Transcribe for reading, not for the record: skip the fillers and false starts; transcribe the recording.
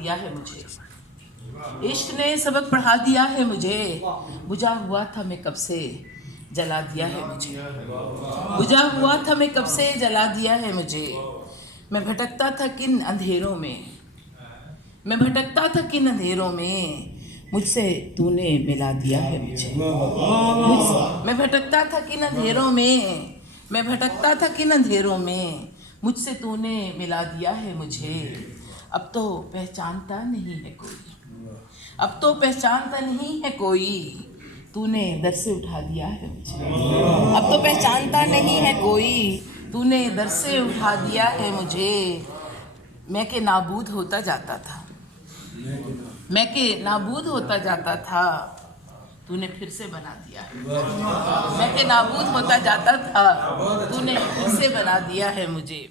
दिया है मुझे, इश्क ने सबक पढ़ा दिया है मुझे। बुझा हुआ था मैं कब से, जला दिया है मुझे। बुझा हुआ था मैं कब से, जला दिया है मुझे। मैं भटकता था किन अंधेरों में, मैं भटकता था किन अंधेरों में, मुझसे तूने मिला दिया है मुझे। मैं भटकता था किन अंधेरों में, मैं भटकता था किन अंधेरों में, मुझसे तूने मिला दिया है मुझे। अब तो पहचानता नहीं है कोई, अब तो पहचानता नहीं है कोई, तूने दर से उठा दिया है मुझे। अब तो पहचानता नहीं है कोई, तूने दर से उठा दिया है मुझे। मैं के नाबूद होता जाता था, मैं के नाबूद होता जाता था, तूने फिर से बना दिया है। मैं के नाबूद होता जाता था, तूने फिर से बना दिया है मुझे।